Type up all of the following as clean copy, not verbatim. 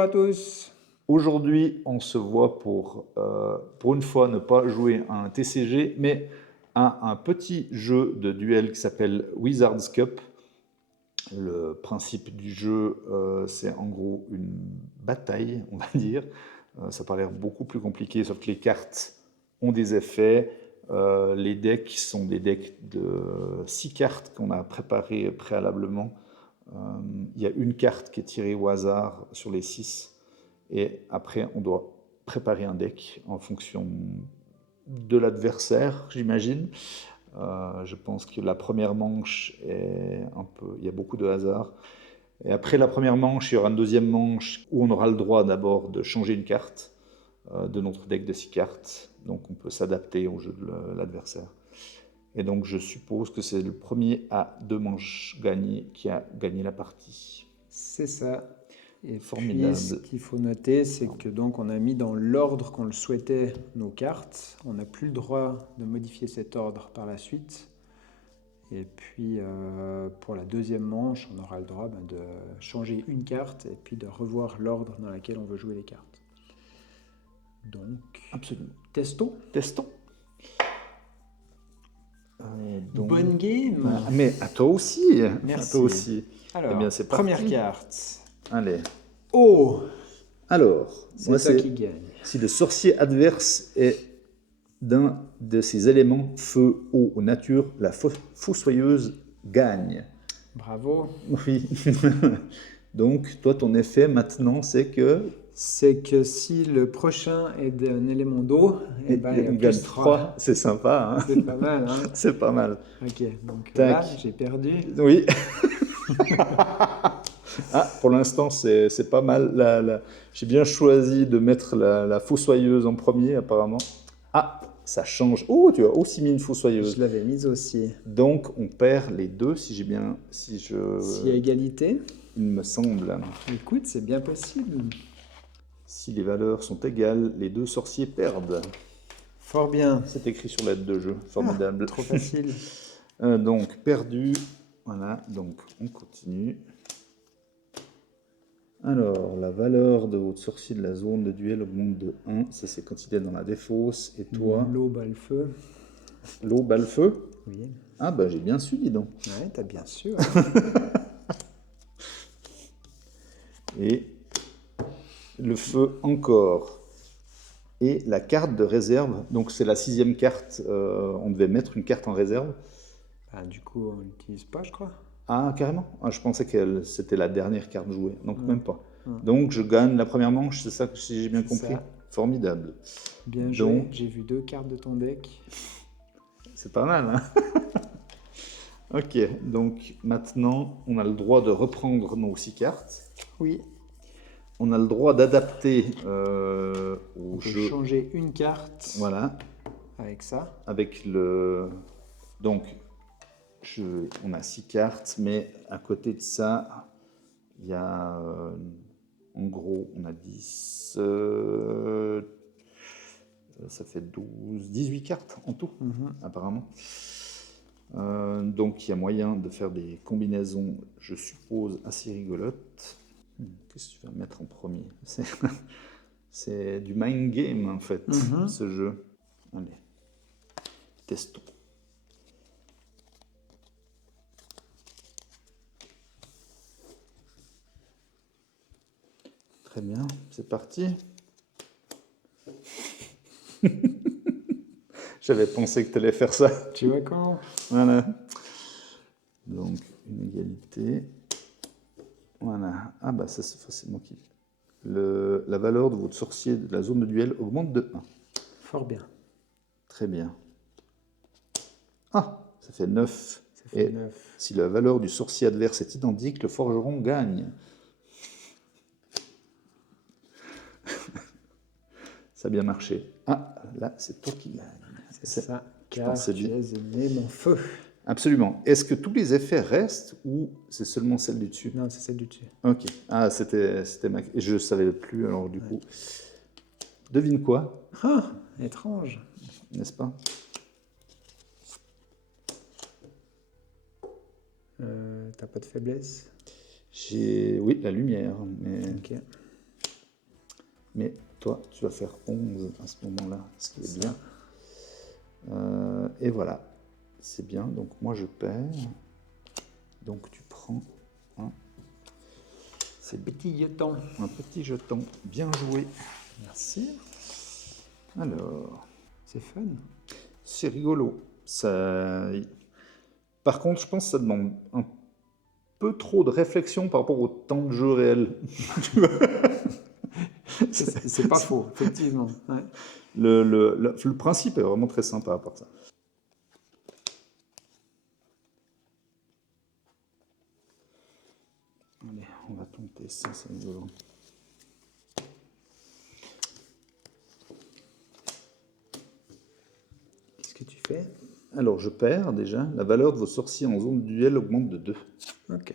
Bonjour à tous. Aujourd'hui, on se voit pour une fois ne pas jouer à un TCG, mais à un petit jeu de duel qui s'appelle Wizard's Cup. Le principe du jeu, c'est en gros une bataille, on va dire. Ça paraît l'air beaucoup plus compliqué, sauf que les cartes ont des effets. Les decks sont des decks de 6 cartes qu'on a préparées préalablement. Il y a une carte qui est tirée au hasard sur les 6. Et après, on doit préparer un deck en fonction de l'adversaire, j'imagine. Je pense que la première manche est un peu, il y a beaucoup de hasard. Et après la première manche, il y aura une deuxième manche où on aura le droit d'abord de changer une carte de notre deck de 6 cartes. Donc on peut s'adapter au jeu de l'adversaire. Et donc je suppose que c'est le premier à 2 manches gagnées qui a gagné la partie. C'est ça. Et Formidable. puis, ce qu'il faut noter, c'est que donc on a mis dans l'ordre qu'on le souhaitait nos cartes. On n'a plus le droit de modifier cet ordre par la suite. Et puis, pour la deuxième manche, on aura le droit de changer une carte et puis de revoir l'ordre dans lequel on veut jouer les cartes. Donc, Absolument. testons. Testons. Bonne game. Mais à toi aussi. Merci. À toi aussi. Alors, Eh bien, c'est première parti. carte. Allez. Oh, Alors, c'est moi, toi qui gagne. si le sorcier adverse est d'un de ces éléments, feu, eau ou nature, la fossoyeuse gagne. Bravo. Oui. Donc, toi, ton effet maintenant, c'est que C'est que si le prochain est d'un élément d'eau, eh ben, il y a on plus gagne 3. 3. C'est sympa. Hein. C'est pas mal, hein? C'est pas mal. Ok, donc Tac. là, j'ai perdu. Oui. Ah, pour l'instant, c'est pas mal. J'ai bien choisi de mettre la fossoyeuse en premier, apparemment. Ah, ça change. Oh, tu as aussi mis une fossoyeuse. Je l'avais mise aussi. Donc, on perd les deux, si j'ai bien... S'il y a égalité, il me semble. écoute, c'est bien possible. Si les valeurs sont égales, les deux sorciers perdent. Fort bien. C'est écrit sur l'aide de jeu. Formidable. Trop facile. Donc, perdu. Voilà, donc on continue. Alors, la valeur de votre sorcier de la zone de duel augmente de 1. Ça, c'est quand il est dans la défausse. Et toi, L'eau bat le feu. l'eau bat le feu? Oui. Ah, bah j'ai bien su, dis donc. Ouais, t'as bien sûr. Et le feu encore. Et la carte de réserve. Donc, c'est la 6e carte. On devait mettre une carte en réserve. Ah, du coup, on l'utilise pas, je crois. Ah, carrément. Ah, je pensais que c'était la dernière carte jouée. Donc, Non. même pas. Non. Donc, je gagne la première manche, c'est ça que si j'ai bien compris. Ça. Formidable. Bien joué. J'ai vu 2 cartes de ton deck. C'est pas mal, hein? Ok, donc maintenant, on a le droit de reprendre nos 6 cartes. Oui. On a le droit d'adapter au On peut jeu. changer une carte. Voilà. Avec ça. Avec le... Donc, on a 6 cartes, mais à côté de ça, il y a... en gros, on a 10... ça fait 12, 18 cartes en tout, apparemment. Donc, il y a moyen de faire des combinaisons, je suppose, assez rigolotes. Qu'est-ce que tu vas mettre en premier? C'est du mind game, en fait, ce jeu. Allez, testons. Très bien, c'est parti. J'avais pensé que tu allais faire ça. Tu vois quand? Voilà. Donc, une égalité. Voilà. Ah bah ça, c'est moi qui... La valeur de votre sorcier de la zone de duel augmente de 1. Fort bien. Très bien. Ah, ça fait 9. Ça fait Et 9. si la valeur du sorcier adverse est identique, le forgeron gagne. Ça a bien marché. Ah, là, c'est toi qui gagne. C'est ça, je car pensais tu bien. es aimé mon feu. Absolument. Est-ce que tous les effets restent ou c'est seulement celle du dessus? Non, c'est celle du dessus. Ok. Ah, c'était ma... Je ne savais plus, alors du coup. Devine quoi? Ah, étrange. N'est-ce pas? T'as pas de faiblesse? Oui, la lumière. Mais... Ok. Mais toi, tu vas faire 11 à ce moment-là, ce qui est bien. Et voilà, c'est bien. Donc moi, je perds. Donc tu prends C'est petit jeton. un petit jeton. Bien joué. Merci. Alors, C'est fun. c'est rigolo. Ça... Par contre, je pense que ça demande un peu trop de réflexion par rapport au temps de jeu réel. C'est pas faux, effectivement. Ouais. Le principe est vraiment très sympa à part ça. Allez, on va tenter ça, c'est rigolo. Qu'est-ce que tu fais? Alors, je perds déjà. La valeur de vos sorciers en zone de duel augmente de 2. Ok.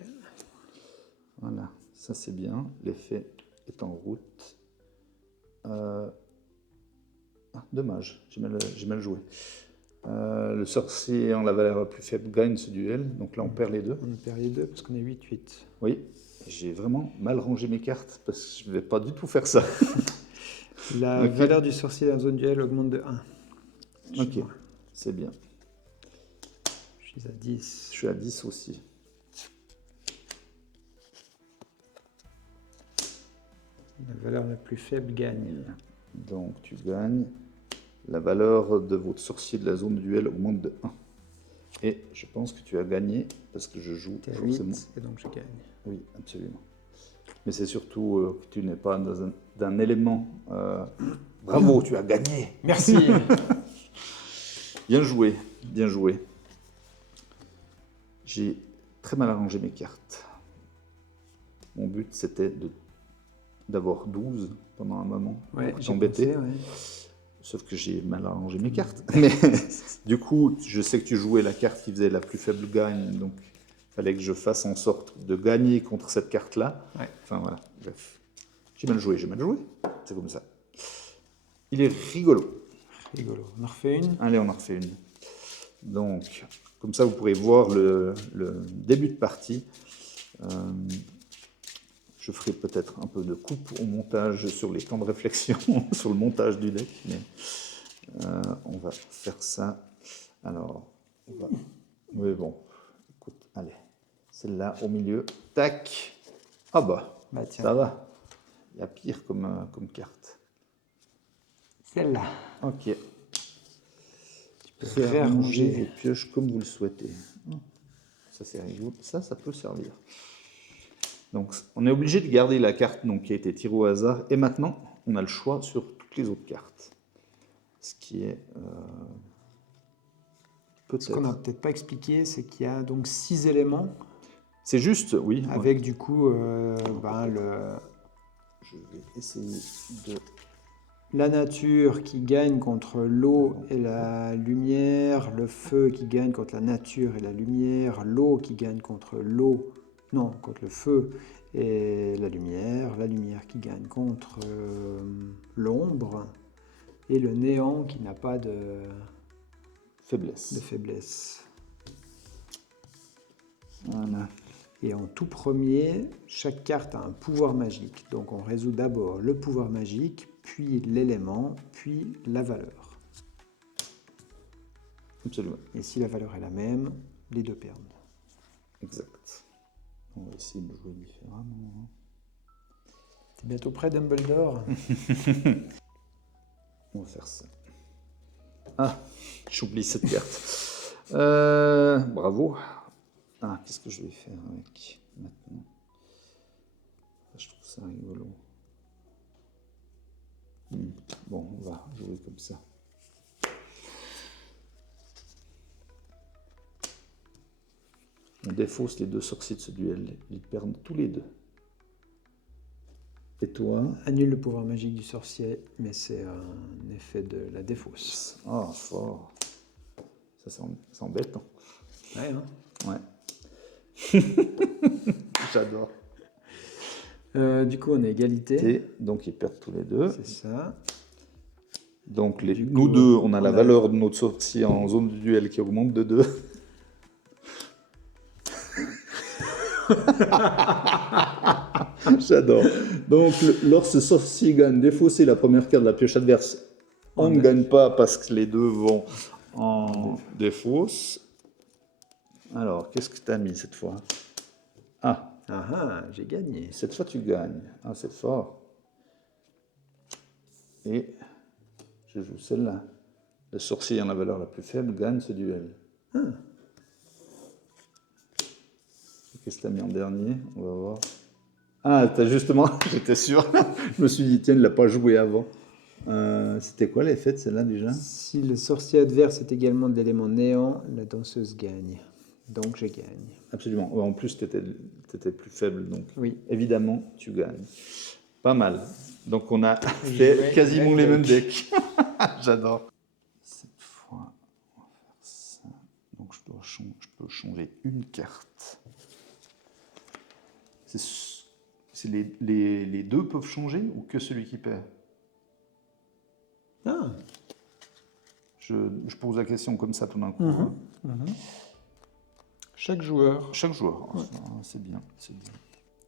Voilà, ça c'est bien. L'effet est en route. Dommage, j'ai mal joué. Le sorcier en la valeur la plus faible gagne ce duel. Donc là, on perd les deux. On perd les deux parce qu'on est 8-8. Oui, j'ai vraiment mal rangé mes cartes parce que je ne vais pas du tout faire ça. La Ok. valeur du sorcier dans zone duel augmente de 1. Ok, c'est bien. Je suis à 10. Je suis à 10 aussi. La valeur la plus faible gagne. Donc tu gagnes. La valeur de votre sorcier de la zone de duel augmente de 1. Et je pense que tu as gagné parce que je joue T'es à forcément. 8 et donc je gagne. Oui, absolument. Mais c'est surtout que tu n'es pas d'un élément. Bravo, tu as gagné. Merci. Bien joué, bien joué. J'ai très mal arrangé mes cartes. Mon but, c'était d'avoir 12 pendant un moment Ouais, pour j'ai t'embêter. pensé, ouais. Sauf que j'ai mal arrangé mes cartes. Mais du coup, je sais que tu jouais la carte qui faisait la plus faible gagne, donc il fallait que je fasse en sorte de gagner contre cette carte-là. Ouais. Enfin voilà, bref. J'ai mal joué. C'est comme ça. Il est rigolo. Rigolo. On en refait une. Allez, on en refait une. Donc, comme ça, vous pourrez voir le début de partie. Je ferai peut-être un peu de coupe au montage sur les temps de réflexion, sur le montage du deck, mais on va faire ça. Alors, oui, bon, écoute, allez, celle-là au milieu, tac, ah bah, Bah tiens. ça va, il y a pire comme carte. Celle-là. Ok. Tu peux Réarranger réarranger. vos pioches comme vous le souhaitez. Ça, c'est rigolo. Ça peut servir. Donc, on est obligé de garder la carte donc, qui a été tirée au hasard. Et maintenant, on a le choix sur toutes les autres cartes. Ce qui est Ce qu'on n'a peut-être... peut-être pas expliqué, c'est qu'il y a donc 6 éléments C'est juste, oui. avec ouais. du coup Je vais essayer de... la nature qui gagne contre l'eau et la lumière, le feu qui gagne contre la nature et la lumière, l'eau qui gagne contre contre le feu et la lumière qui gagne contre l'ombre, et le néant qui n'a pas de faiblesse. faiblesse. Voilà. Et en tout premier, chaque carte a un pouvoir magique. Donc on résout d'abord le pouvoir magique, puis l'élément, puis la valeur. Absolument. Et si la valeur est la même, les deux perdent. Exact. On va essayer de jouer différemment. T'es bientôt prêt, Dumbledore? On va faire ça. Ah, j'oublie cette carte. Bravo. Ah, qu'est-ce que je vais faire avec maintenant? Je trouve ça rigolo. Bon, on va jouer comme ça. On défausse les deux sorciers de ce duel. Ils perdent tous les deux. Et toi? Annule le pouvoir magique du sorcier, mais c'est un effet de la défausse. Ah, fort. Ça, c'est embêtant. Ouais, hein? Ouais. J'adore. Du coup, on est égalité. Donc, ils perdent tous les deux. C'est ça. Donc, Du nous coup, deux, on a la valeur de notre sorcier en zone de duel qui augmente de 2. J'adore. Donc, lorsque sorcier gagne défausser la première carte de la pioche adverse, on ne gagne pas parce que les deux vont en défausse. Alors, qu'est-ce que tu as mis cette fois? Ah, j'ai gagné. cette fois tu gagnes. Ah, c'est fort. Et je joue celle-là. Le sorcier en la valeur la plus faible gagne ce duel. Qu'est-ce que tu as mis en dernier? On va voir. Ah, t'as justement, j'étais sûr. Je me suis dit, tiens, il ne l'a pas joué avant. C'était quoi l'effet de celle-là déjà? Si le sorcier adverse est également de l'élément néant, la danseuse gagne. Donc je gagne. Absolument. Ouais, en plus, tu étais plus faible, donc Oui. évidemment, tu gagnes. Pas mal. Donc on a fait quasiment les mêmes decks. J'adore. Cette fois, on va faire ça. Donc je peux changer une carte. Les deux peuvent changer ou que celui qui perd? Je pose la question comme ça tout d'un coup. Chaque joueur. Chaque joueur. Ouais. C'est bien, c'est bien.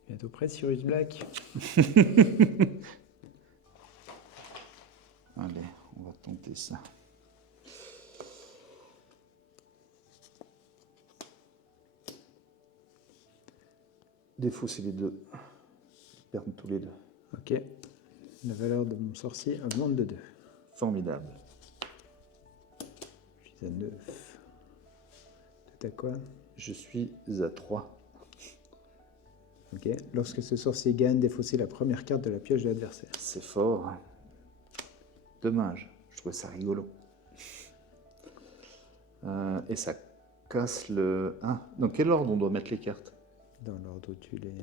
Bientôt prêt, Sirius Black. Allez, on va tenter ça. Défaut, c'est les deux. Ils perdent tous les deux. Ok. La valeur de mon sorcier augmente de 2. Formidable. Je suis à 9. Toi, à quoi? Je suis à 3. Ok. Lorsque ce sorcier gagne, défaussez la première carte de la pioche de l'adversaire. C'est fort. Dommage. Je trouvais ça rigolo. Et ça casse le... Ah, dans quel ordre on doit mettre les cartes? Dans l'ordre où tu les...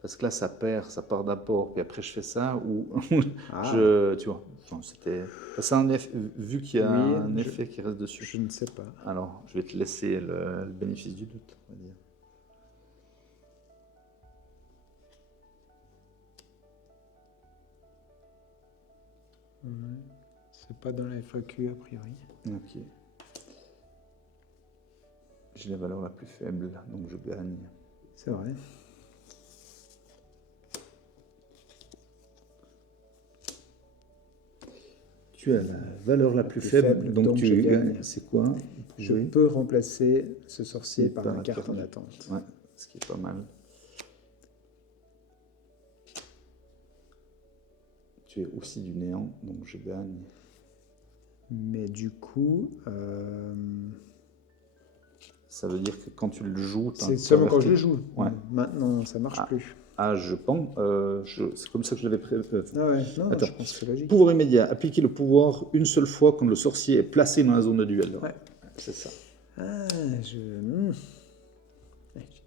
Parce que là, ça perd, ça part d'apport, puis après je fais ça, ou tu vois, enfin, c'était... Ça a un effet, vu qu'il y a un effet qui reste dessus. Je ne sais pas. Alors, je vais te laisser le bénéfice du doute, on va dire. C'est pas dans la FAQ a priori. Ok. J'ai la valeur la plus faible, donc je gagne. C'est vrai. Tu as la valeur la plus faible, donc tu gagnes. C'est quoi? Je peux remplacer ce sorcier par une carte en attente. Ouais, ce qui est pas mal. Tu es aussi du néant, donc je gagne. Mais du coup... Ça veut dire que quand tu le joues... C'est seulement quand je le joue. Ouais. Maintenant, ça marche plus. Ah, je pense... c'est comme ça que je l'avais prévu. Ah ouais, non, attends. je pense que c'est logique. Pouvoir immédiat. Appliquer le pouvoir une seule fois quand le sorcier est placé dans la zone de duel. Ouais. C'est ça. Ah, j'ai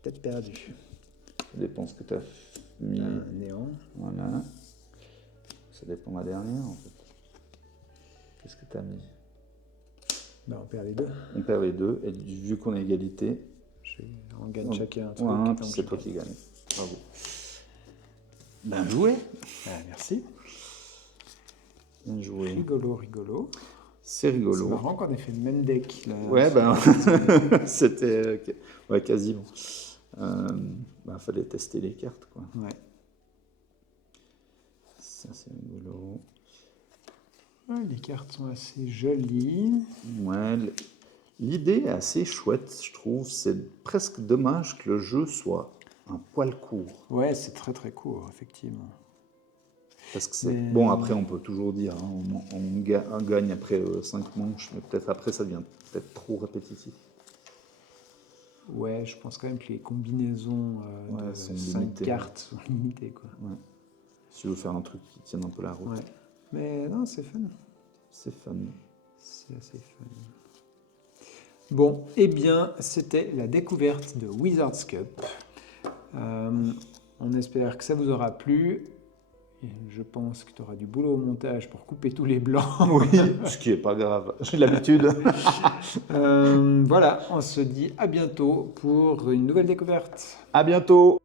peut-être perdu. Ça dépend ce que tu as mis. Néant. Voilà. Ça dépend de la dernière, en fait. Qu'est-ce que tu as mis? Ben, on perd les deux. On perd les deux, et vu qu'on est égalité... On gagne chacun un truc. Voilà, c'est toi qui gagne. Bravo. Bien joué. Merci. Bien joué. Rigolo, rigolo. C'est rigolo. C'est marrant qu'on ait fait le même deck. Là, ouais, ben, c'était ouais, quasiment. Fallait tester les cartes, quoi. Ouais. Ça, c'est rigolo. Ouais, les cartes sont assez jolies. Ouais, l'idée est assez chouette, je trouve. C'est presque dommage que le jeu soit un poil court. Ouais, c'est très très court, effectivement. Parce que c'est... Bon, après, on peut toujours dire, hein, on gagne après 5 manches, mais peut-être après, ça devient peut-être trop répétitif. Ouais, je pense quand même que les combinaisons de 5 cartes sont limitées, quoi. Ouais. Si tu veux faire un truc qui tienne un peu la route. Ouais. Mais non, c'est fun. C'est fun. C'est assez fun. Bon, eh bien, c'était la découverte de Wizard's Cup. On espère que ça vous aura plu. Et je pense que tu auras du boulot au montage pour couper tous les blancs. Oui, ce qui n'est pas grave. J'ai l'habitude. Voilà, on se dit à bientôt pour une nouvelle découverte. À bientôt.